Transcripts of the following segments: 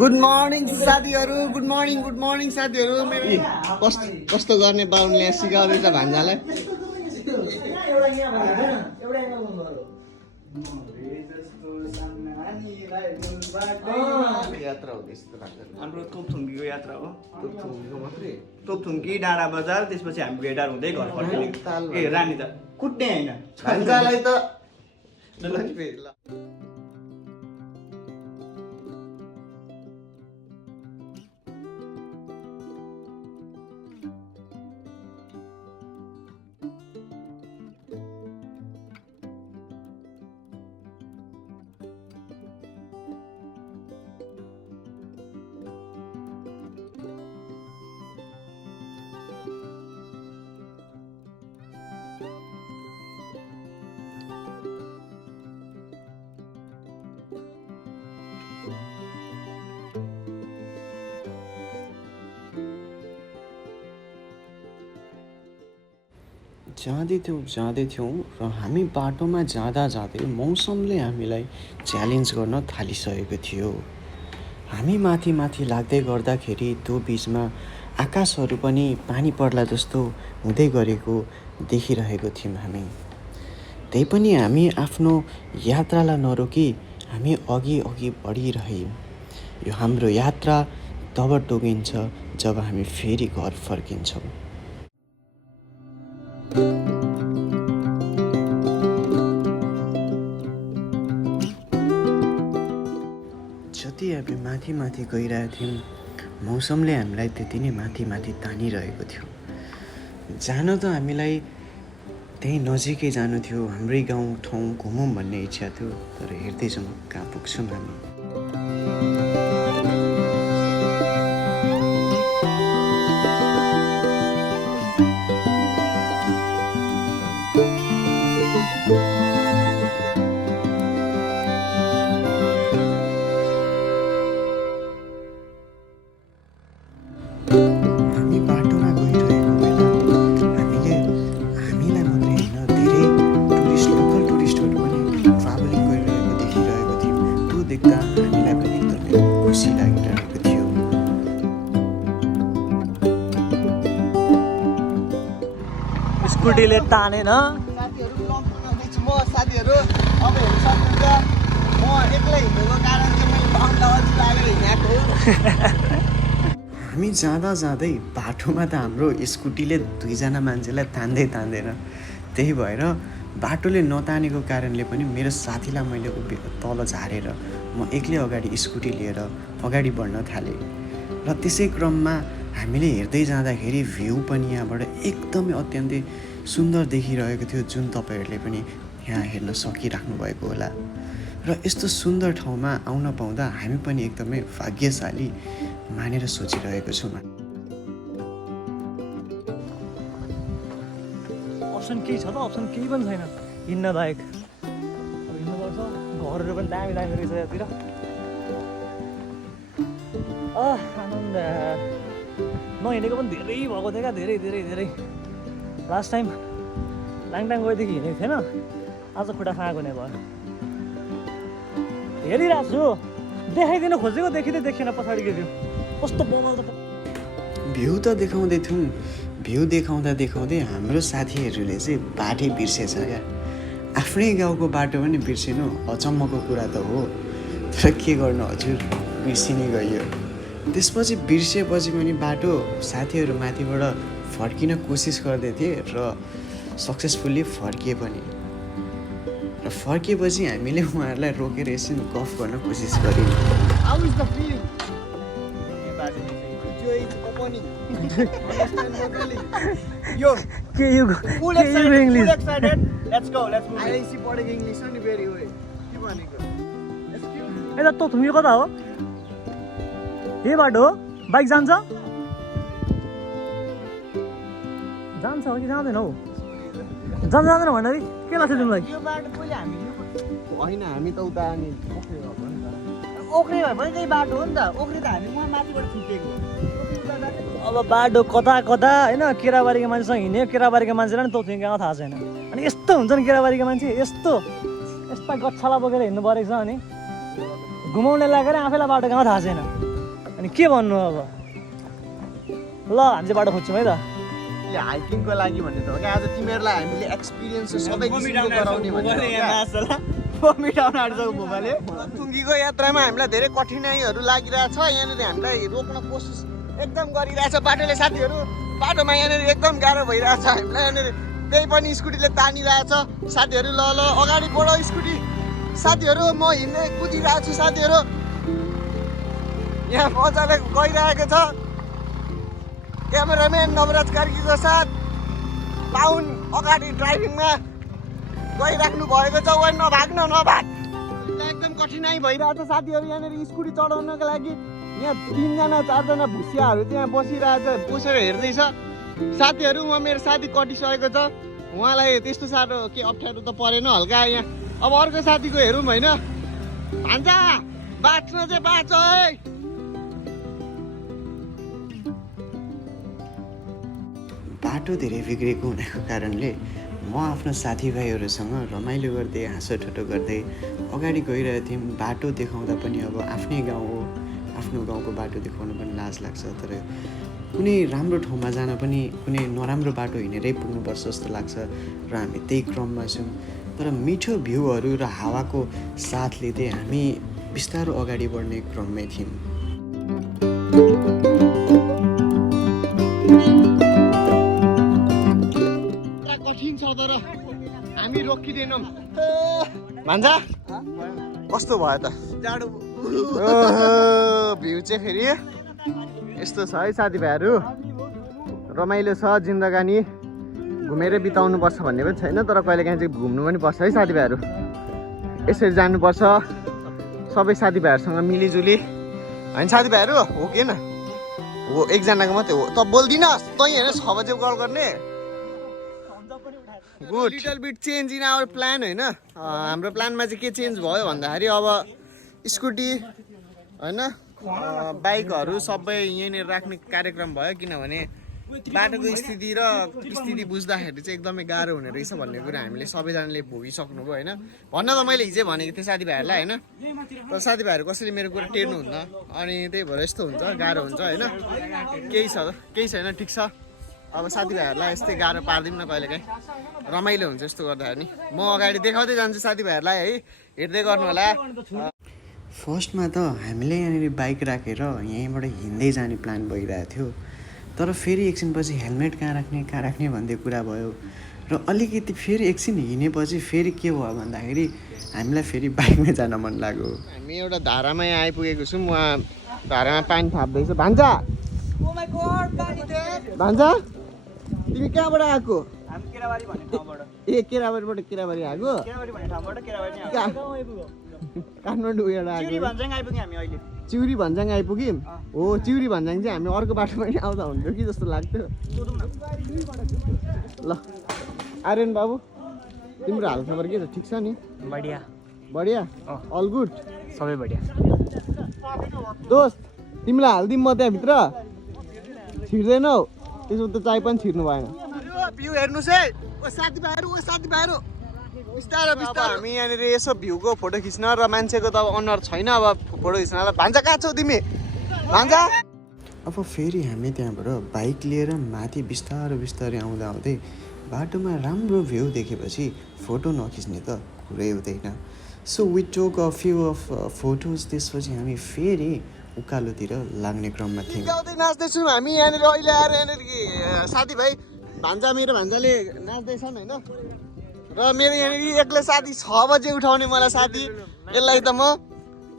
Good morning साथीहरू, good morning साथीहरू। कस्तो गर्ने बाहुनले सिकाउँदैछ भान्जालाई। यात्रा हुँदैछ हाम्रो तोपथुङ्गीको यात्रा हो। तोपथुङ्गीको मात्रै तोपथुङ्गी डाँडा बजार, त्यसपछि हामी भेडार हुँदै घर फर्किने। ए रानी त कुट्ने होइन भान्जालाई त जाँदै थियौँ र हामी बाटोमा जाँदा जाँदै मौसमले हामीलाई च्यालेन्ज गर्न थालिसकेको थियो। हामी माथि माथि लाग्दै गर्दाखेरि त्यो बिचमा आकाशहरू पनि पानी पर्ला जस्तो हुँदै गरेको देखिरहेको थियौँ हामी। त्यही पनि हामी आफ्नो यात्रालाई नरोकी हामी अघि बढिरह्यौँ। यो हाम्रो यात्रा तब टोकिन्छ जब हामी फेरि घर फर्किन्छौँ। जति हामी माथि माथि गइरहेको थियौँ मौसमले हामीलाई त्यति नै माथि माथि तानिरहेको थियो। जान त हामीलाई त्यही नजिकै जानु थियो, हाम्रै गाउँ ठाउँ घुमौँ भन्ने इच्छा थियो। तर हेर्दै जाउँ कहाँ पुग्छौँ हामी। स्कुटीले तानेन साथीहरू अब हेर्न सक्नुहुन्छ म एक्लै हिँडेको कारण चाहिँ मैले बाहुनलाई अझै लागेर हिँडेको। हामी जाँदा जाँदै बाटोमा त हाम्रो स्कुटीले दुईजना मान्छेलाई तान्दैन। त्यही भएर बाटोले नतानेको कारणले पनि मेरो साथीलाई मैले तल झारेर म एक्लै अगाडि स्कुटी लिएर अगाडि बढ्न थालेँ। र त्यसै क्रममा हामीले हेर्दै जाँदाखेरि भ्यू पनि यहाँबाट एकदमै अत्यन्तै सुन्दर देखिरहेको थियो, जुन तपाईँहरूले पनि यहाँ हेर्न सकिराख्नु भएको होला। र यस्तो सुन्दर ठाउँमा आउन पाउँदा हामी पनि एकदमै भाग्यशाली मानेर सोचिरहेको छौँ। अप्सन केही छ त? अप्सन केही पनि छैन हिँड्न लायक। अब हिँड्नुपर्छ। घरहरू पनि दामी दामी रहेछ यतातिर। आनन्द। नहिँडेको पनि धेरै भएको थियो क्या, धेरै। लास्ट टाइम लाङटाङ गएदेखि हिँडेको थिएन, आज खुट्टा फाँक हुने भयो। हेरिरहेको छु, देखाइदिन खोजेको देखिँदै देखिएन पछाडिको भ्यू कस्तो बनाउँछ। भ्यू त देखाउँदै थियौँ, भ्यू देखाउँदै हाम्रो साथीहरूले चाहिँ बाटै बिर्सेछ क्या। आफ्नै गाउँको बाटो पनि बिर्सिनु अचम्मको कुरा त हो। तर के गर्नु हजुर, बिर्सिने गइयो। त्यसपछि बिर्सेपछि पनि बाटो साथीहरू माथिबाट फर्किन कोसिस गर्दै थिए र सक्सेसफुल्ली फर्किए पनि। र फर्किएपछि हामीले उहाँहरूलाई रोकेर एकछिन गफ गर्न कोसिस गऱ्यौँ। यता त थुङ्गे कता हो? यही बाटो हो? बाइक जान्छ हो कि जाँदैन हौ? जाँदैन भन्दाखेरि के लाग्छ तिमीलाई? होइन, हामी त उता ओख्रे भए पनि त्यही बाटो हो नि त। ओख्रे त हामी वहाँ माथिबाट छुटेको। अब बाटो कता होइन, केराबारीको मान्छेसँग हिँड्यो, केराबारीको मान्छेलाई नि तोक्थुङ्गेमा थाहा छैन। अनि यस्तो हुन्छ नि केराबारीको मान्छे, यस्ता गच्छाला बोकेर हिँड्नु परेको छ। अनि घुमाउने लागेर आफैलाई बाटो कहाँ थाहा छैन। अनि के भन्नु अब ल हामी चाहिँ बाटो खोज्छौँ है त हाइकिङको लागि भन्ने त हो क्या आज तिमीहरूलाई हामीले एक्सपिरियन्स सबै किसिमको गराउने भनेर टुङ्गीको यात्रामा हामीलाई धेरै कठिनाइहरू लागिरहेछ यहाँनिर हामीलाई रोक्न कोसिस एकदम गरिरहेछ बाटोले साथीहरू बाटोमा यहाँनिर एकदम गाह्रो भइरहेछ हामीलाई यहाँनिर त्यही पनि स्कुटीले तानिरहेछ साथीहरू ल ल अगाडि बढो स्कुटी साथीहरू म हिँड्दै कुदिरहेको छु साथीहरू यहाँ मजाले गइरहेको छ क्यामेराम्यान नवराज कार्कीको साथ पाउन अगाडि ड्राइभिङमा गइराख्नु भएको छ वा नभाग्न नभाग एकदम कठिनाइ भइरहेको छ साथीहरू यहाँनिर स्कुटी चढाउनको लागि यहाँ 3 जना 4 जना भुसियाहरू त्यहाँ बसिरहेछ बसेर हेर्दैछ साथीहरू म मेरो साथी कटिसकेको छ उहाँलाई त्यस्तो साह्रो के अप्ठ्यारो त परेन हल्का यहाँ अब अर्को साथीको हेरौँ होइन भान्जा बाँच्न चाहिँ बाँच है बाटो धेरै बिग्रेको हुनेको कारणले म आफ्नो साथीभाइहरूसँग रमाइलो गर्दै हाँसो ठुटो गर्दै अगाडि गइरहेको थियौँ बाटो देखाउँदा पनि अब आफ्नै गाउँ हो आफ्नो गाउँको बाटो देखाउनु पनि लाज लाग्छ तर कुनै राम्रो ठाउँमा जान पनि कुनै नराम्रो बाटो हिँडेरै पुग्नुपर्छ जस्तो लाग्छ र हामी त्यही क्रममा छौँ तर मिठो भ्यूहरू र हावाको साथले चाहिँ हामी बिस्तारो अगाडि बढ्ने क्रममै थियौँ कठिन छ तर हामी रोकिँदैनौँ भान्जा कस्तो भयो त जाडो भ्यू चाहिँ फेरि यस्तो छ है साथीभाइहरू रमाइलो छ जिन्दगानी घुमेर बिताउनु पर्छ भन्ने पनि छैन तर कहिलेकाहीँ चाहिँ घुम्नु पनि पर्छ है साथीभाइहरू यसरी जानुपर्छ सबै साथीभाइहरूसँग मिलिजुली होइन साथीभाइहरू हो कि न हो एकजनाको मात्रै हो त बोल्दिनस् तँ होइन 6 बजे कल गर्ने good little bit change in our plan होइन हाम्रो प्लानमा चाहिँ के चेन्ज भयो भन्दाखेरि अब स्कुटी होइन बाइकहरू सबै यहीँनिर राख्ने कार्यक्रम भयो किनभने बाटोको स्थिति र स्थिति बुझ्दाखेरि चाहिँ एकदमै गाह्रो हुने रहेछ भन्ने कुरा हामीले सबैजनाले भोगिसक्नुभयो होइन भन्न त मैले हिजै भनेको थिएँ साथीभाइहरूलाई होइन तर साथीभाइहरू कसैले मेरो कुरा टेर्नुहुन्न अनि त्यही भएर यस्तो हुन्छ गाह्रो हुन्छ होइन केही छैन ठिक छ अब साथीभाइहरूलाई यस्तै गाह्रो पारिदिउँ न कहिलेकाहीँ रमाइलो हुन्छ यस्तो गर्दाखेरि म अगाडि देखाउँदै जान्छु साथीभाइहरूलाई है हेर्दै गर्नु होला फर्स्टमा त हामीले यहाँनिर बाइक राखेर यहीँबाट हिँड्दै जाने प्लान भइरहेको थियो तर फेरि एकछिनपछि हेलमेट कहाँ राख्ने भन्ने कुरा भयो र अलिकति फेरि एकछिन हिँडेपछि फेरि के भयो भन्दाखेरि हामीलाई फेरि बाइकमै जान मन लाग्यो हामी एउटा धारामा यहाँ आइपुगेको छौँ उहाँ धारामा पानी थाप्दैछ भान्जा भान्जा तिमी कहाँबाट आएको ए केराबारीबाट केराबारी आएको काठमाडौँ एउटा चिउरी भन्ज्याङ आइपुग्यौँ हो चिउरी भन्ज्याङ चाहिँ हामी अर्को बाटोमा पनि आउँदा हुन्थ्यो कि जस्तो लाग्थ्यो ल आर्यन बाबु तिम्रो हालखबर के छ ठिक छ नि बढिया अल गुड सबै बढिया दोस्त तिमीलाई हालिदिउँ म त्यहाँभित्र छिर्दैनौ त्यसो त चाय पनि छिर्नु भएन भ्यू हेर्नुहोस् है ओ साथीभाइहरू बिस्तारो हामी यहाँनिर यसो भ्यूको फोटो खिच्न र मान्छेको त अब अनुहार छैन अब फोटो खिच्नलाई भान्जा कहाँ छौ तिमी भान्जा अब फेरि हामी त्यहाँबाट बाइक लिएर माथि बिस्तारै आउँदै बाटोमा राम्रो भ्यू देखेपछि फोटो नखिच्ने त कुरै हुँदैन so we took a few of photos त्यसपछि हामी फेरि उकालोतिर लाग्ने क्रममा थियौँ गाउँदै नाच्दैछौँ हामी यहाँनिर अहिले आएर यहाँनिर साथीभाइ मेरो भान्जाले नाच्दैछन् होइन र मेरो यहाँनिर एक्लै साथी 6 बजे उठाउने मलाई साथी यसलाई त म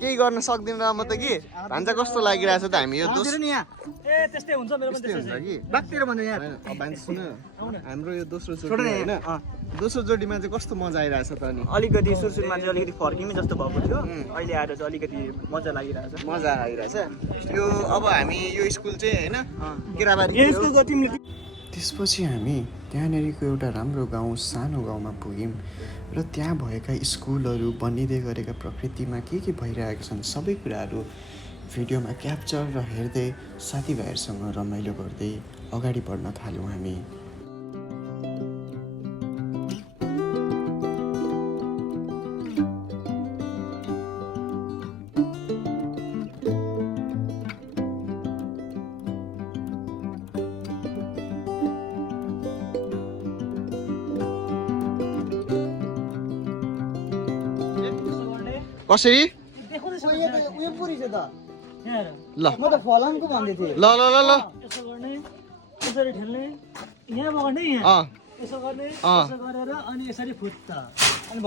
केही गर्न सक्दिनँ म त कि भान्जा कस्तो लागिरहेछ त हामी यो त्यस्तै हुन्छ मेरो पनि त्यस्तै हुन्छ कि बाक्तिर भन्नु यार अब भान्जा सुन हाम्रो यो दोस्रो जोडी होइन दोस्रो जोडीमा चाहिँ कस्तो मजा आइरहेछ त अनि अलिकति सुरुमा चाहिँ अलिकति फर्किने जस्तो भएको थियो अहिले आएर चाहिँ अलिकति मजा लागिरहेछ यो अब हामी यो स्कुल चाहिँ होइन केराबारी स्कुलको टिमले त्यसपछि हामी त्यहाँनिरको एउटा राम्रो गाउँ सानो गाउँमा पुग्यौँ र त्यहाँ भएका स्कुलहरू बनिँदै गरेका प्रकृतिमा के भइरहेका छन् सबै कुराहरू भिडियोमा क्याप्चर र हेर्दै साथीभाइहरूसँग रमाइलो गर्दै अगाडि बढ्न थाल्यौँ हामी कसरी उयो पुरी छ त यहाँ हेर ल म त फलामको भन्दै थिएँ ल ल ल ल यसो गर्ने यसरी ठेल्ने यहाँ पकड्ने यहाँ अँ यसो गर्ने अँ। यसो गरेर अनि यसरी फुत्ता अनि ओ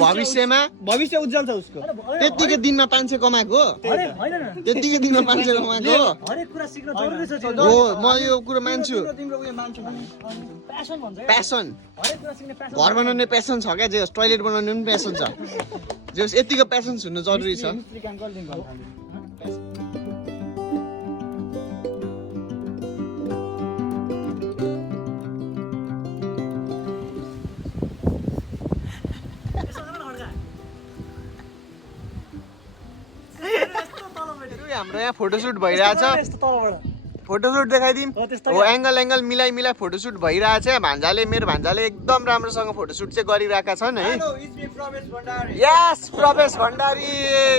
भविष्यमा भविष्य उज्जवल छ उसको त्यतिकै दिनमा 500 कमाएको होइन होइन त्यतिकै दिनमा 500 कमाएको हरेक कुरा सिक्न जरुरी छ हो म यो कुरो मान्छु तिम्रो उयो मान्छु प्यासन भन्छ क्या प्यासन हरेक कुरा सिक्ने प्यासन घर बनाउने प्यासन छ क्या जे होस् टोइलेट बनाउने पनि प्यासन छ जे होस् यतिको प्यासन हुनु जरुरी छ मिस्त्री काम गरिदिनु हाम्रो यहाँ फोटोसुट भइरहेछ यस्तो तलबाट फोटोसुट देखाइदिउँ हो, त्यस्तो हो एङ्गल मिलाइ मिलाइ फोटोसुट भइरहेछ भान्जाले मेरो भान्जाले एकदम राम्रोसँग फोटोसुट चाहिँ गरिरहेका छन् है yes Prabesh Bhandari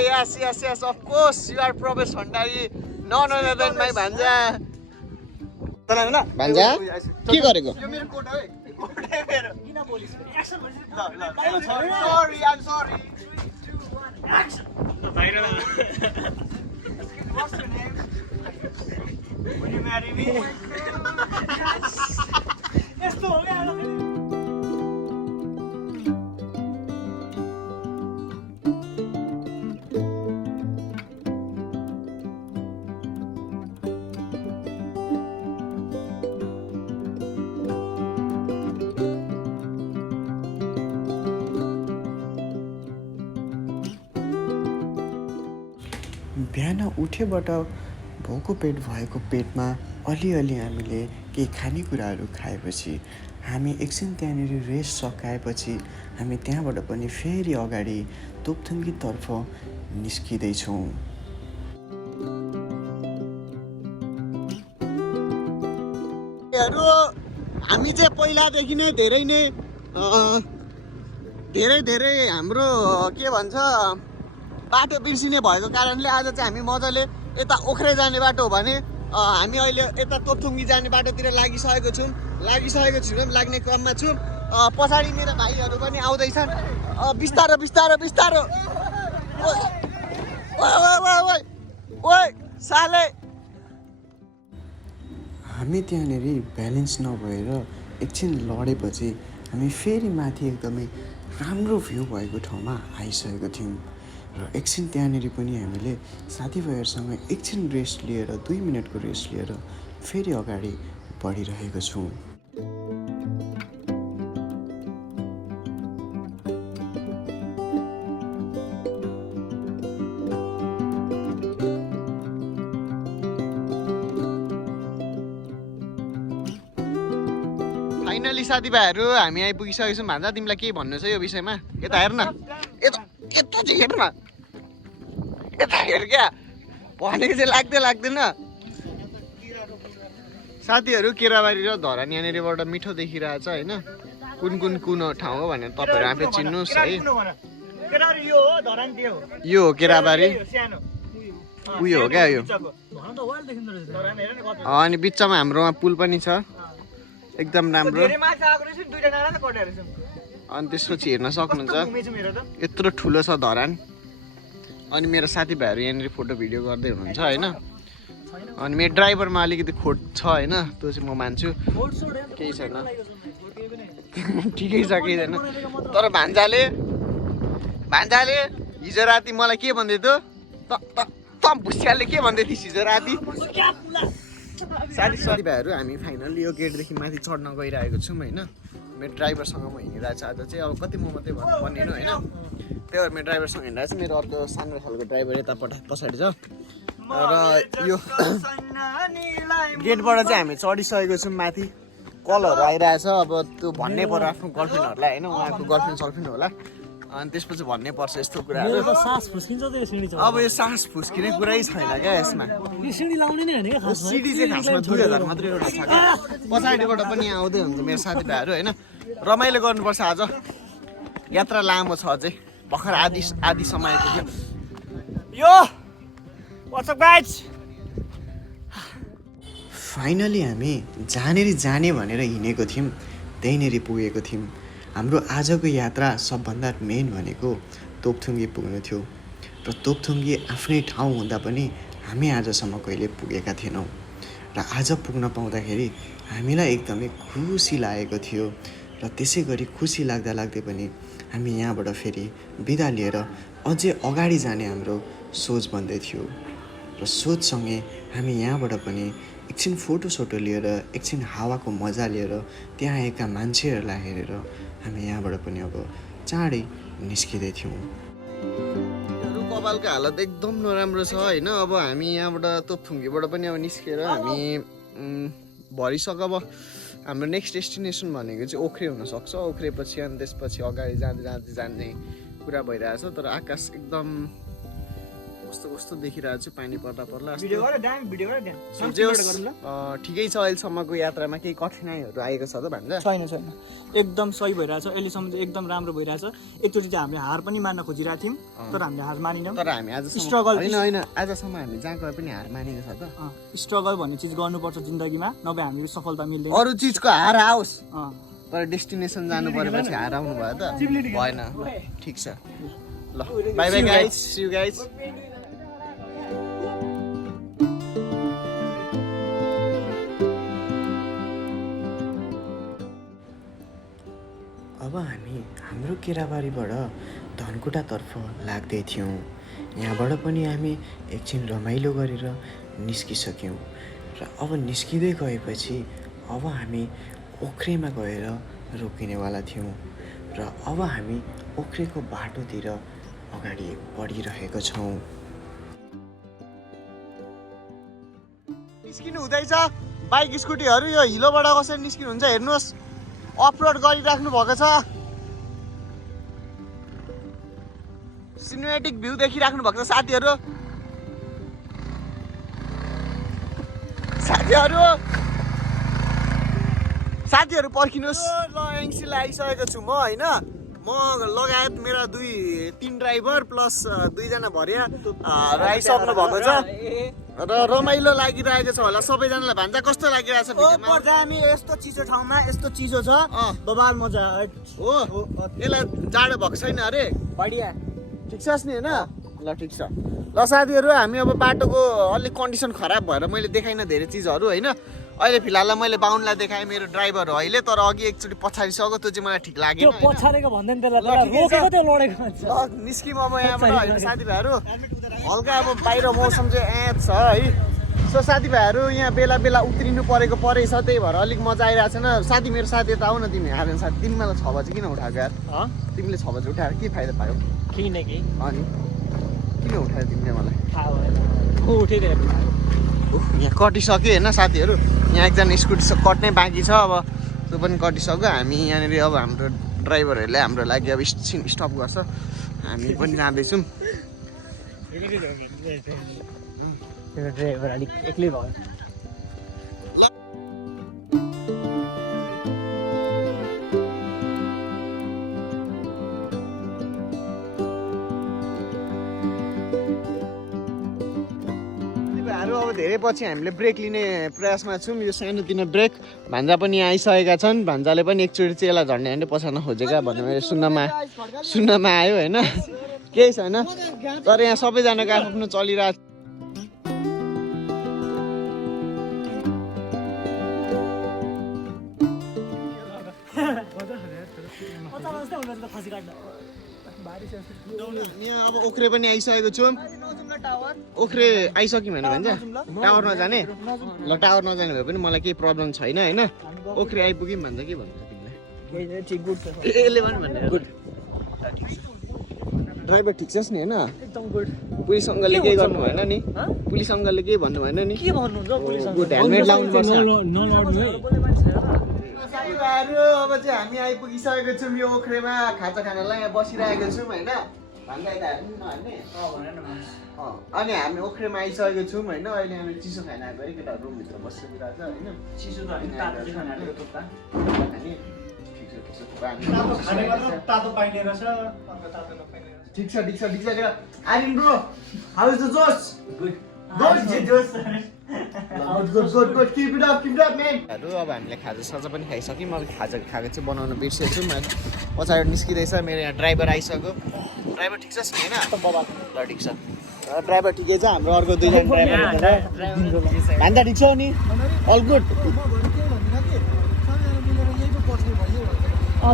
yes yes yes of course you are Prabesh Bhandari none other than my भान्जा भान्जा के गरेको किन बोलिस् एक्सन भन्छ सरी आइ एम सरी यस्तो हो क्या अब फेरि बिहान उठेबाट भोको पेट भएको पेटमा अलिअलि हामीले केही खानेकुराहरू खाएपछि हामी एकछिन त्यहाँनिर रेस्ट सकाएपछि हामी त्यहाँबाट पनि फेरि अगाडि तोपथुङ्गीतर्फ निस्किँदैछौँ हामी चाहिँ पहिलादेखि नै धेरै हाम्रो के भन्छ बाटो बिर्सिने भएको कारणले आज चाहिँ हामी मजाले यता ओख्रे जाने बाटो हो भने हामी अहिले यता तोपथुङ्गी जाने बाटोतिर लागिसकेको छौँ लाग्ने क्रममा छु पछाडि मेरो भाइहरू पनि आउँदैछन् बिस्तारो बिस्तारो बिस्तारो ओइ साले हामी त्यहाँनिर ब्यालेन्स नभएर एकछिन लडेपछि हामी फेरि माथि एकदमै राम्रो भ्यू भएको ठाउँमा आइसकेको थियौँ र एकछिन त्यहाँनिर पनि हामीले साथीभाइहरूसँग एकछिन रेस्ट लिएर 2 मिनटको रेस्ट लिएर फेरि अगाडि बढिरहेको छौँ फाइनली साथीभाइहरू हामी आइपुगिसकेको छौँ भान्जा तिमीलाई के भन्नु छ यो विषयमा यता हेर न यता चाहिँ हेर न यता हेर क्या भनेको चाहिँ लाग्दैन साथीहरू केराबारी र धरान यहाँनिरबाट मिठो देखिरहेछ होइन कुन ठाउँ हो भनेर तपाईँहरू आफै चिन्नुहोस् है यो हो केराबारी उयो हो क्या यो अनि बिचमा हाम्रोमा पुल पनि छ एकदम राम्रो अनि त्यसपछि हेर्न सक्नुहुन्छ यत्रो ठुलो छ धरान अनि मेरो साथीभाइहरू यहाँनिर फोटो भिडियो गर्दै हुनुहुन्छ होइन अनि मेरो ड्राइभरमा अलिकति खोट छ होइन त्यो चाहिँ म मान्छु केही छैन ठिकै छ केही छैन तर भान्जाले हिजो राति मलाई के भन्दै थियो त भुसियाले के भन्दै थिइस् हिजो राति साथीभाइहरू हामी फाइनली यो गेटदेखि माथि चढ्न गइरहेको छौँ होइन मेरो ड्राइभरसँग म हिँडिरहेको छु आज चाहिँ अब कति म मात्रै भनिदिनु होइन त्यही भएर मेरो ड्राइभरसँग हिँडिरहेको छु मेरो अर्को सानो खालको ड्राइभर यता पछाडि छ र यो गेटबाट चाहिँ हामी चढिसकेको छौँ माथि कलहरू आइरहेछ अब त्यो भन्नै पर्यो आफ्नो गर्लफ्रेन्डहरूलाई होइन उहाँको गर्लफ्रेन्ड होला अनि त्यसपछि भन्नै पर्छ यस्तो कुराहरू अब यो सास फुस्किने कुरै छैन क्या यसमा सिडी चाहिँ खासमा 2000 मात्रै एउटा छ क्या पछाडिबाट पनि आउँदै हुन्छ मेरो साथीभाइहरू होइन रमाइलो गर्नुपर्छ आज यात्रा लामो छ अझै भर्खर आधी समय पुग्यो यो फाइनली हामी जहाँनिर जाने भनेर हिँडेको थियौँ त्यहीँनिर पुगेको थियौँ हाम्रो आजको यात्रा सबभन्दा मेन भनेको तोपथुङ्गे पुग्नु थियो र तोपथुङ्गे आफ्नै ठाउँ हुँदा पनि हामी आजसम्म कहिले पुगेका थिएनौँ र आज पुग्न पाउँदाखेरि हामीलाई एकदमै खुसी लागेको थियो र त्यसै गरी खुसी लाग्दा लाग्दै पनि हामी यहाँबाट फेरि बिदा लिएर अझै अगाडि जाने हाम्रो सोच बन्दै थियो र सोचसँगै हामी यहाँबाट पनि एकछिन फोटोसोटो लिएर एकछिन हावाको मजा लिएर त्यहाँ आएका मान्छेहरूलाई हेरेर हामी यहाँबाट पनि अब चाँडै निस्किँदै थियौँ। कपालको हालत एकदम नराम्रो छ होइन। अब हामी यहाँबाट तोपथुङ्गेबाट पनि अब निस्केर हामी भरिसक अब हाम्रो नेक्स्ट डेस्टिनेसन भनेको चाहिँ ओख्रे हुनसक्छ। ओख्रेपछि अनि त्यसपछि अगाडि जाँदै कुरा भइरहेछ तर आकाश एकदम कस्तो कस्तो देखिरहेको छु पानी पर्दा पर्ला ठिकै छ। अहिलेसम्मको यात्रामा केही कठिनाइहरू आएको छ त भान्जा? छैन एकदम सही भइरहेछ अहिलेसम्म चाहिँ एकदम राम्रो भइरहेछ। एकचोटि चाहिँ हामीले हार पनि मान्न खोजिरहेको थियौँ तर हामीले हार मानिनौँ। तर हामी आज स्ट्रगल होइन आजसम्म हामी जहाँ गए पनि हार मानेको छ त। स्ट्रगल भन्ने चिज गर्नुपर्छ जिन्दगीमा नभए हामीले सफलता मिल्दैन। अरू चिजको हार आओस् तर डेस्टिनेसन जानु परेपछि हार आउनु भयो त भएन। ठिक छ ल bye bye guys see you guys. अब हामी हाम्रो केराबारीबाट धनकुटातर्फ लाग्दै थियौँ। यहाँबाट पनि हामी एकछिन रमाइलो गरेर निस्किसक्यौँ र अब निस्किँदै गएपछि अब हामी ओख्रेमा गएर रोकिनेवाला थियौँ र अब हामी ओख्रेको बाटोतिर अगाडि बढिरहेको छौँ। निस्किनु हुँदैछ बाइक स्कुटीहरू। यो हिलोबाट कसरी निस्किनुहुन्छ हेर्नुहोस्, अफरोड गरिराख्नु भएको छ। सिनेमेटिक भ्यू देखिराख्नु भएको छ साथीहरू। साथीहरू पर्खिनुहोस्। ल एङसिल आइसकेको छु म होइन। म लगायत मेरा 2-3 ड्राइभर प्लस 2जना भरिया आइसक्नु भएको छ र रमाइलो लागिरहेको छ होला सबैजनालाई। भान्जा कस्तो लागिरहेछ भिडियोमा? हामी यस्तो चिसो ठाउँमा यस्तो चिसो छ बबाल मजा हो। यसलाई जाडो भएको छैन अरे? बढिया ठिक छ नि होइन? ल ठिक छ। ल साथीहरू हामी अब बाटोको अलिक कन्डिसन खराब भएर मैले देखाइनँ धेरै चिजहरू होइन। अहिले फिलहाल मैले बाहुनलाई देखाएँ मेरो ड्राइभर हो अहिले, तर अघि एकचोटि पछाडिसक्यो त्यो चाहिँ मलाई ठिक लागेन। पछाडेको भन्दैन त्यसलाई रोकेको त्यो लडेको मान्छे। ल निस्किम अब यहाँबाट होइन साथीभाइहरू। हल्का अब बाहिर मौसम चाहिँ छ है। सो साथीभाइहरू यहाँ बेला बेला उत्रिनु परेको परै छ त्यही भएर अलिक मजा आइरहेको छैन। साथी मेरो साथी त आऊ न तिमी। आर्यन साथी तिमी मलाई 6 बजी किन उठाएको यार? तिमीले 6 बजी उठाएर के फाइदा पायो? किनकि अनि किन उठायो तिमीले मलाई? उठिदियो यहाँ कटिसक्यो होइन साथीहरू। यहाँ एकजना स्कुटी कट्नै बाँकी छ। अब त्यो पनि कटिसक्यो। हामी यहाँनिर अब हाम्रो ड्राइभरहरूले हाम्रो लागि अब स्टप गर्छ। हामी पनि जाँदैछौँ। ड्राइभर अलिक एक्लै भयो। अब धेरै पछि हामीले ब्रेक लिने प्रयासमा छौँ। यो सानोतिनो ब्रेक। भान्जा पनि आइसकेका छन्। भान्जाले पनि एकचोटि चाहिँ यसलाई झन्डै झन्डै पछाड्न खोजेका भन्ने मेरो सुन्नमा आयो होइन। केही छैन तर यहाँ सबैजनाको आफ्नो चलिरहेको छ। यहाँ अब ओख्रे पनि आइसकेको छु। ओख्रे आइसक्यौँ होइन भन्छ टावर नजाने? ल टावर नजाने भए पनि मलाई केही प्रब्लम छैन होइन। ओख्रे आइपुग्यौँ भन्दा के भन्नु तिमीलाई? यसले पनि भन्ने ड्राइभर ठिक छस् नि होइन? एकदम गुड। पुलिस अङ्कलले केही गर्नु भएन नि? पुलिस अङ्कलले केही भन्नु भएन नि? के भन्नुहुन्छ पुलिस गुड हेलमेट लाउनुपर्छ। साथीभाइहरू अब चाहिँ हामी आइपुगिसकेको छौँ यो ओख्रेमा। खाजा खानालाई यहाँ बसिरहेको छौँ होइन। अनि हामी ओख्रेमा आइसकेको छौँ होइन। अहिले हामी चिसो खाना आएको है केटा रुमभित्र बसिरहेको छ होइन। चिसो त होइन ठिक छ Aryan bro how is the जोस? Good keep it up man. अब हामीले खाजा पनि खाइसक्यौँ। अब खाजा खाएको चाहिँ बनाउन बिर्सेछु। पछाडि निस्किँदैछ मेरो यहाँ ड्राइभर आइसक्यो। ड्राइभर ठिक छ होइन बबाल ल ठिक छ ड्राइभर ठिकै छ हाम्रो अर्को दुईजना ड्राइभर भान्जा ठिक छ नि अल गुड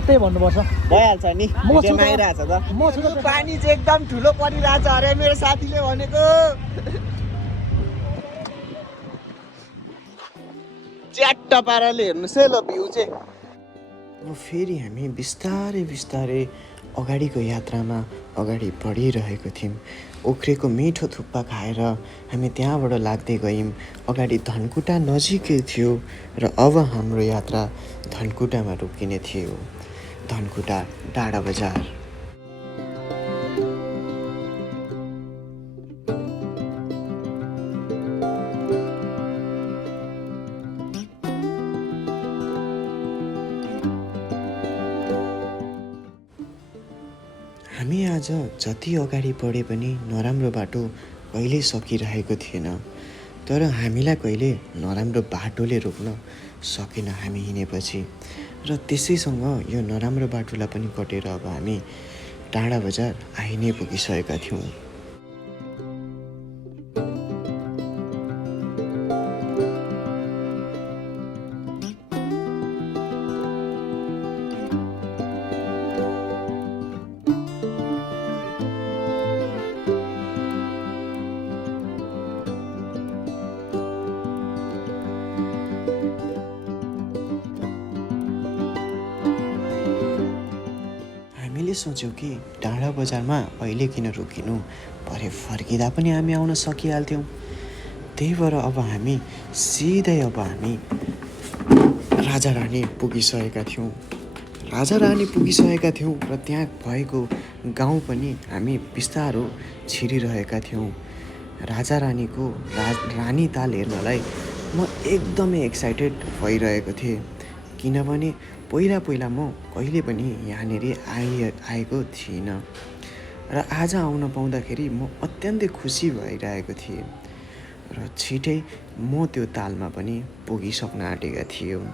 त्यही भन्नुपर्छ भइहाल्छ नि म छु त। आइरहेछ त म छु त। पानी चाहिँ एकदम ठुलो परिरहेछ अरे मेरो साथीले भनेको च्याट्ट पाराले हेर्नुहोस् है ल भ्यू चाहिँ अब फेरि हामी बिस्तारै बिस्तारै अगाडिको यात्रामा अगाडि बढिरहेको थियौँ उख्रेको मिठो थुक्पा खाएर हामी त्यहाँबाट लाग्दै गयौँ अगाडि धनकुटा नजिकै थियो र अब हाम्रो यात्रा धनकुटामा रोकिने थियो धनकुटा डाँडा बजार हामी आज जति अगाडि बढे पनि नराम्रो बाटो कहिल्यै सकिरहेको थिएन तर हामीलाई कहिले नराम्रो बाटोले रोक्न सकेन हामी हिँडेपछि र त्यसैसँग यो नराम्रो बाटोलाई पनि कटेर अब हामी डाँडा बजार आइ नै पुगिसकेका थियौँ हामीले सोच्यौँ कि डाँडा बजारमा अहिले किन रोकिनु भरे फर्किँदा पनि हामी आउन सकिहाल्थ्यौँ त्यही भएर अब हामी सिधै अब हामी राजा रानी पुगिसकेका थियौँ राजा रानी पुगिसकेका थियौँ र त्यहाँ भएको गाउँ पनि हामी बिस्तारो छिरिरहेका थियौँ राजा रानीको रानी ताल हेर्नलाई म एकदमै एक्साइटेड भइरहेको थिएँ किनभने पहिला म कहिले पनि यहाँनिर आएको थिइनँ र आज आउन पाउँदाखेरि म अत्यन्तै खुसी भइरहेको थिएँ र छिटै म त्यो तालमा पनि पुगिसक्न आँटेका थियौँ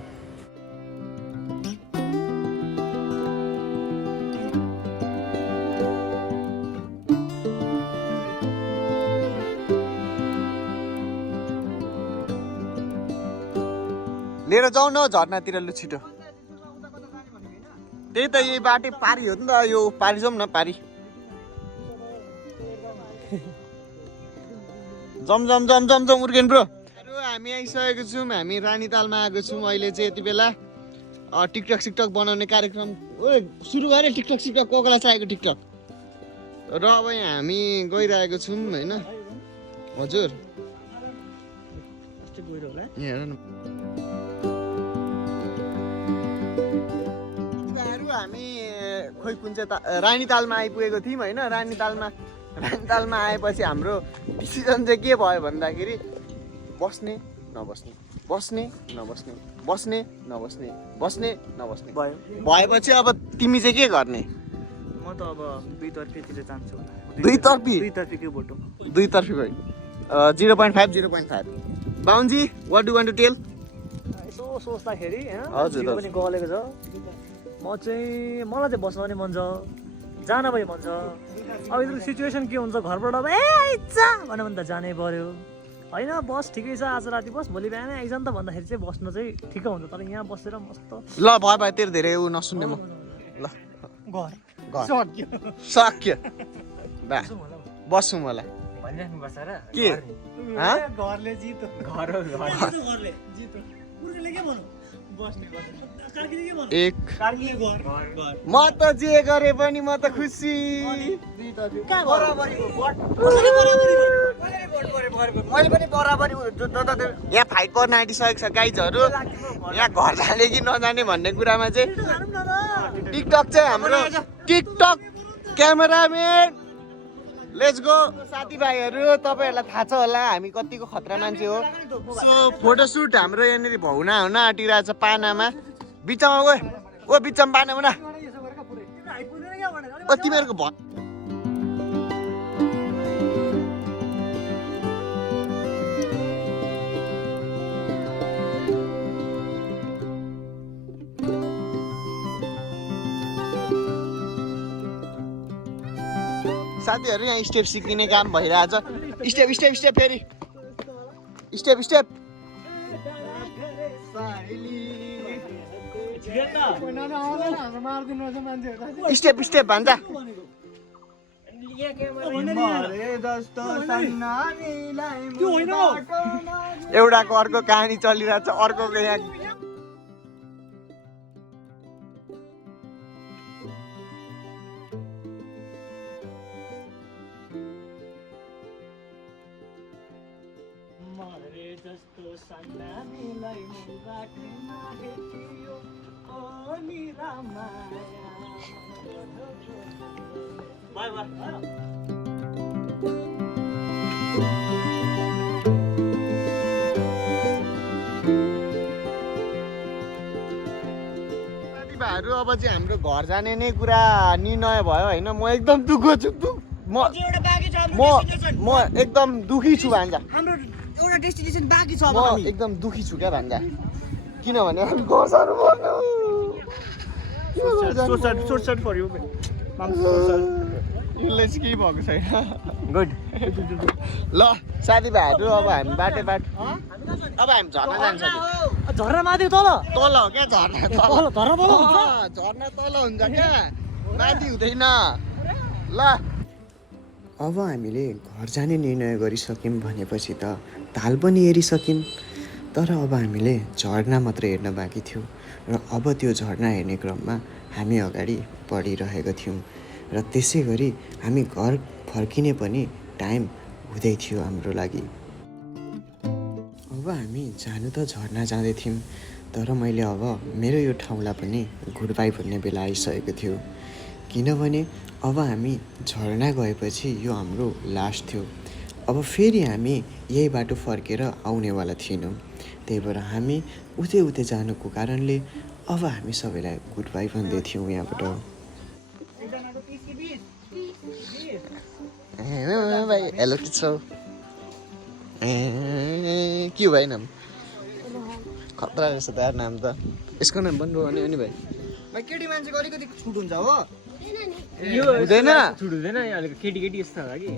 लिएर जाउँ न झर्नातिर लु छिटो त्यही त यही बाटै पारी हो नि त यो पारी जाउँ न पारी जम उर्केन ब्रो हामी आइसकेको छौँ हामी रानीतालमा आएको छौँ अहिले चाहिँ यति बेला टिकटक सिकटक बनाउने कार्यक्रम सुरु गरे टिकटक सिकटक कोकोलाई चाहिएको टिकटक र अब यहाँ हामी गइरहेको छौँ होइन हजुर हेर न हामी खोइ कुन चाहिँ रानीतालमा आइपुगेको थियौँ होइन रानीतालमा आएपछि हाम्रो डिसिजन चाहिँ के भयो भन्दाखेरि बस्ने नबस्ने बस्ने नबस्ने बस्ने नबस्ने बस्ने नबस्ने भयो भएपछि अब तिमी चाहिँ के गर्ने म त अब दुईतर्फीतिर जान्छु दुईतर्फीकै बोटो दुईतर्फी गयो 0.5 बाउन्जी what do want to tell यसो सोच्दाखेरि हजुर, होइन पनि गलेको छ मलाई चाहिँ बस्न पनि मन छ जान पनि मन छ अब यस्तो सिचुएसन के हुन्छ घरबाट अब आइजा भन्यो भने त जानै पर्यो होइन बस ठिकै छ आज राति बस भोलि बिहानै आइज नि त भन्दाखेरि चाहिँ बस्न चाहिँ ठिकै हुन्छ तर यहाँ बसेर मस्त ल भयो तेरो धेरै ऊ नसुन्ने म ल सक्यो बस्छु मलाई भनिराख्नुपर्छ र के घरले जितो घर जितो पुर्खेले के भन्नु बस्ने कार्कीले के भन्नु एक कार्कीले घर म त जे गरे पनि म त खुसी मैले पनि बराबरी यहाँ फाइट पर्न आँटिसकेको छ गाइजहरू यहाँ घर जाने कि नजाने भन्ने कुरामा चाहिँ टिकटक चाहिँ हाम्रो टिकटक क्यामेराम्यान लेट्स गो साथीभाइहरू तपाईँहरूलाई थाहा छ होला हामी कतिको खतरा मान्छे हो सो फोटोसुट हाम्रो यहाँनिर भौना हुन आँटिरहेछ पानामा बिचमा ओ बिचमा पाना हुन तिमीहरूको साथीहरू यहाँ स्टेप सिकिने काम भइरहेछ स्टेप स्टेप स्टेप फेरि स्टेप स्टेप स्टेप स्टेप भन्छ एउटाको अर्को कहानी चलिरहेछ अर्कोको यहाँ साथीभाइहरू अब चाहिँ हाम्रो घर जाने नै कुरा निर्णय भयो होइन म एकदम दुःख छु म एकदम दुखी छु भान्जा हाम्रो एउटा डेस्टिनेसन बाँकी छ अब म एकदम दुखी छु क्या भान्जा किनभने हामी घर जानु पर्यो सोर्ट फर यु यसले चाहिँ केही भएको छैन गुड ल साथीभाइहरू अब हामी बाटो अब हामी झर्ना जान्छ झर्ना माथि तल तल हो क्या झर्ना झर्ना तल हुन्छ क्या माथि हुँदैन ल अब हामीले घर जाने निर्णय गरिसक्यौँ भनेपछि त ताल पनि हेरिसक्यौँ तर अब हामीले झर्ना मात्रै हेर्न बाँकी थियो र अब त्यो झर्ना हेर्ने क्रममा हामी अगाडि बढिरहेका थियौँ र त्यसै गरी हामी घर फर्किने पनि टाइम हुँदै थियो हाम्रो लागि अब हामी जानु त झर्ना जाँदै थियौँ तर मैले अब मेरो यो ठाउँलाई पनि गुड बाई भन्ने बेला आइसकेको थियो किनभने अब हामी झर्ना गएपछि यो हाम्रो लास्ट थियो अब फेरि हामी यही बाटो फर्केर आउनेवाला थिएनौँ त्यही भएर हामी उतै जानुको कारणले अब हामी सबैलाई गुड बाई भन्दै थियौँ यहाँबाट भाइ हेलो के छ के हो भाइ नाम खतरा रहेछ त यार नाम त यसको नाम पनि रोहने हो नि भाइ केटी मान्छेको अलिकति छुट हुन्छ हो हुँदैन छुट हुँदैन अलिक केटी केटी यस्तो होला कि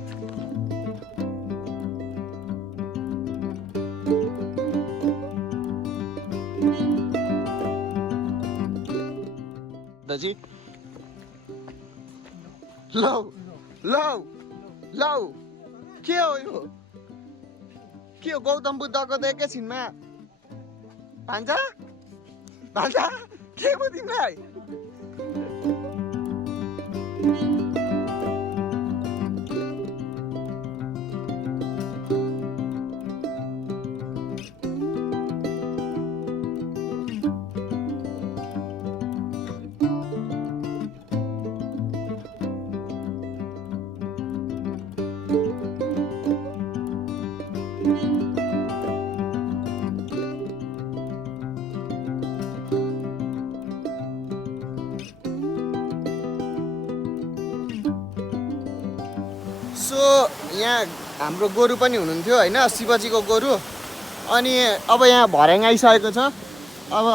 दाजी लौ लौ लौ के हो यो के हो गौतम बुद्धको त एकैछिनमा भान्जा भान्जा के हो तिमीलाई सो यहाँ हाम्रो गोरु पनि हुनुहुन्थ्यो होइन शिवजीको गोरु अनि अब यहाँ भर्याङ आइसकेको छ अब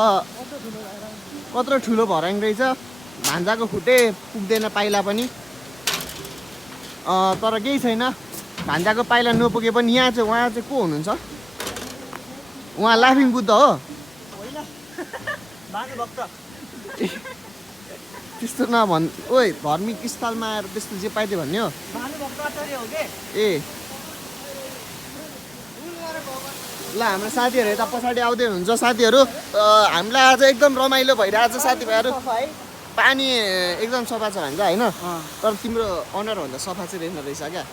कत्रो ठुलो भर्याङ रहेछ भान्जाको खुट्टे पुग्दैन पाइला पनि तर केही छैन भान्जाको पाइला नपुगे पनि यहाँ चाहिँ उहाँ चाहिँ को हुनुहुन्छ उहाँ लाफिङ बुद्ध हो त्यस्तो नभन् ओइ धार्मिक स्थलमा आएर त्यस्तो जे पाइदियो भन्ने हो ए ल हाम्रो साथीहरू यता पछाडि आउँदै हुनुहुन्छ साथीहरू हामीलाई आज एकदम रमाइलो भइरहेछ साथीभाइहरू पानी एकदम सफा छ भन्छ होइन तर तिम्रो अनुहारभन्दा सफा चाहिँ रहेन रहेछ क्या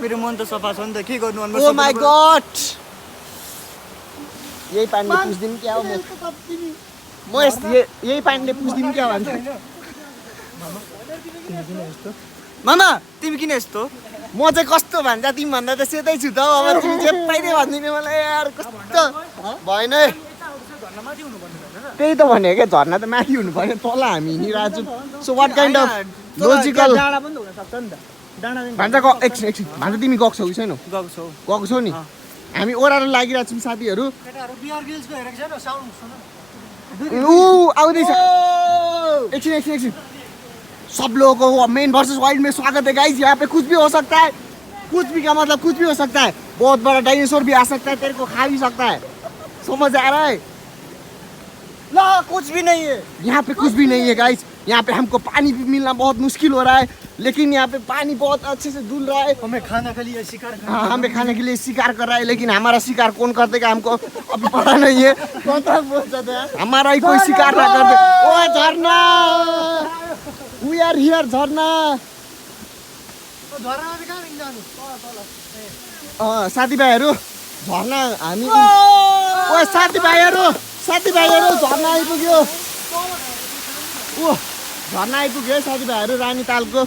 मेरो मन त सफा छ नि त के गर्नु ओ माई गॉड यही पानीले पुस्दिम क्या हो म यही पानीले पुस्दिम क्या भन्छ मामा तिमी किन यस्तो म चाहिँ कस्तो भन्छ तिमी भन्दा त सेतै छु त अब तिमी जे पाइदियो भनिदिने मलाई यार कस्तो भएन है त्यही त भने क्या झर्ना त माथि हुनु पर्यो तल हामी हिँडिरहेको छौँ so what kind of logical डाँडा पनि हुन सक्छ नि त डाँडा भान्जा एकछिन भान्जा तिमी गएको छौ कि छैनौ गएको छौ नि हामी ओह्रालो लागिरहेको छौँ साथीहरू ऊ आउँदैछ एकछिन सब लोगों को मेन वर्सेस वाइल्ड में स्वागत है गाइस। यहाँ पे कुछ भी हो सकता है, कुछ भी का मतलब कुछ भी हो सकता है। बहुत बड़ा डायनासोर भी आ सकता है, तेरे को खा भी सकता है। समझ आ रहा है? ला कुछ भी नहीं है। यहाँ पे कुछ भी नहीं है गाइस। यहाँ पे हमको पानी भी मिलना बहुत मुश्किल हो रहा है, लेकिन यहाँ पे पानी बहुत अच्छे से धुल रहा है। हमें खाना के लिए शिकार करना हाँ, हमें खाने के लिए शिकार कर रहा है, लेकिन हमारा शिकार कौन कर देगा हमको अभी पता नहीं है। हमारा ही कोई शिकार ना कर दे। ओ झरना, वी आर हियर झरना। साथीभाइहरू झरना हामी ओ साथीभाइहरू झरना आइपुग्यो। ओ झरना आइपुग्यो है साथीभाइहरू। रानी तालको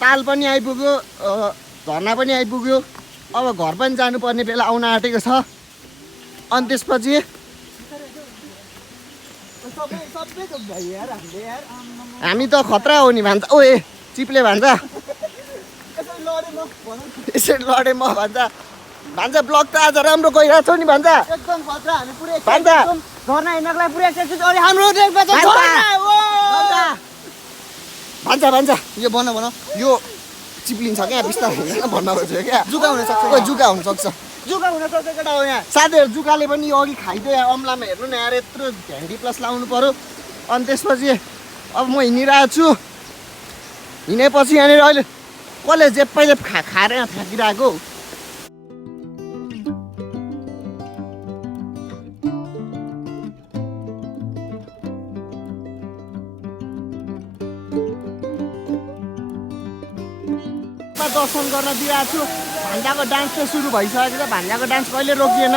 ताल पनि आइपुग्यो, झरना पनि आइपुग्यो। अब घर पनि जानुपर्ने बेला आउन आँटेको छ। अनि त्यसपछि हामी त खतरा हो नि भन्छ। ओए चिप्ले भन्छ यसरी लडे म भन्छ ब्लग त आज राम्रो गइरहेको छ नि भन्छ। एकदम खतरा। हामी पुरै भन्छ झर्ना हिँड्नको लागि पुरै एक्सर्साइज अरे हाम्रो भन्छ यो बन यो चिप्लिन्छ क्या बिस्तारै होइन भन्न खोजेको क्या। जुका हुन सक्छ। ओ जुका हुनसक्छ। जुका हुन सक्छ केटा हो यहाँ। साथीहरू जुकाले पनि यो अघि खाइदियो। यहाँ अम्लामा हेर्नु न यार, यत्रो झ्यान्डी प्लस लाउनु पऱ्यो। अनि त्यसपछि अब म हिँडिरहेको छु। हिँडेपछि यहाँनिर अहिले कसले जेप्पैले खाएर यहाँ फ्याँकिरहेको। दर्शन गर्न दिइरहेको छु। भान्जाको डान्स चाहिँ सुरु भइसकेको छ। भान्जाको डान्स कहिले रोकिएन।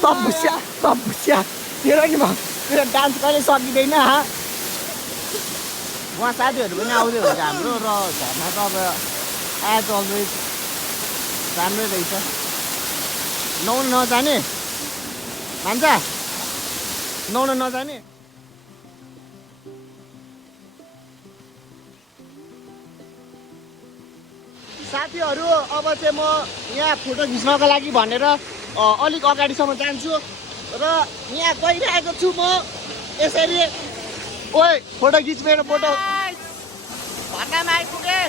तप भुस्या तेरो नि तेरो डान्स कहिले सकिँदैन। उहाँ साथीहरू पनि आउँदै हुन्छ हाम्रो। र झर्ना त अब एज अलवेज राम्रै रहेछ। नुहाउन नजाने भन्छ, नुहाउन नजाने। साथीहरू अब चाहिँ म यहाँ फोटो खिच्नको लागि भनेर अलिक अगाडिसम्म जान्छु र यहाँ गइरहेको छु म यसरी। ओए फोटो खिच मेरो फोटो। भर्नामा आइपुगे।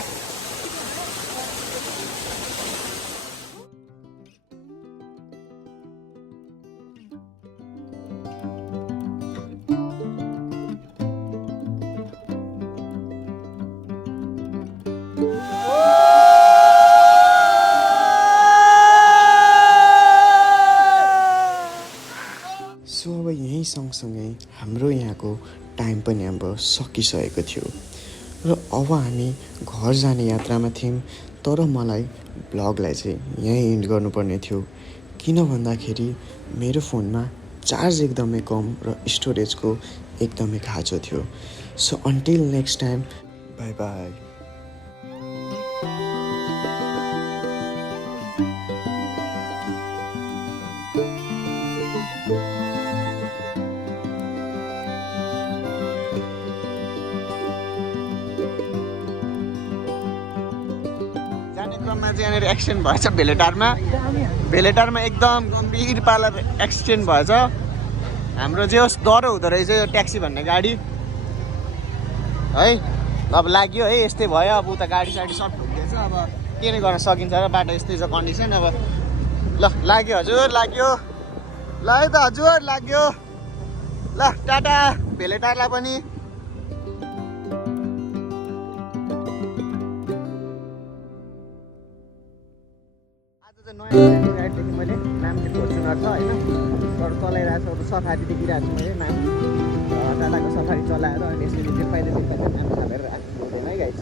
सो अब यहीँ सँगसँगै हाम्रो यहाँको टाइम पनि अब सकिसकेको थियो र अब हामी घर जाने यात्रामा थियौँ। तर मलाई ब्लगलाई चाहिँ यहीँ एन्ड गर्नुपर्ने थियो, किन भन्दाखेरि मेरो फोनमा चार्ज एकदमै कम र स्टोरेजको एकदमै खाँचो थियो। So until next time, by by. क्रममा चाहिँ यहाँनिर एक्सिडेन्ट भएछ भेलेटारमा एकदम गम्भीर पाला एक्सिडेन्ट भएछ। हाम्रो जे होस् डर हुँदो रहेछ यो ट्याक्सी भन्ने गाडी है। अब लाग्यो है, यस्तै भयो। अब उता गाडी साडी सब ठुक्दैछ। अब के नै गर्न सकिन्छ र बाटो यस्तै छ कन्डिसन। अब ल लाग्यो हजुर, लाग्यो ल है त हजुर, लाग्यो ल। टाटा भेलेटारलाई पनि। नयाँ गाडीदेखि मैले नामले फर्चुनर छ होइन, तर चलाइरहेको छु। अब सफारी देखिरहेको छु मैले नाम टाटाको सफारी चलाएर। अनि यसरी चाहिँ फाइदा नाम हालेर राख्नु हुँदैन है गाइस।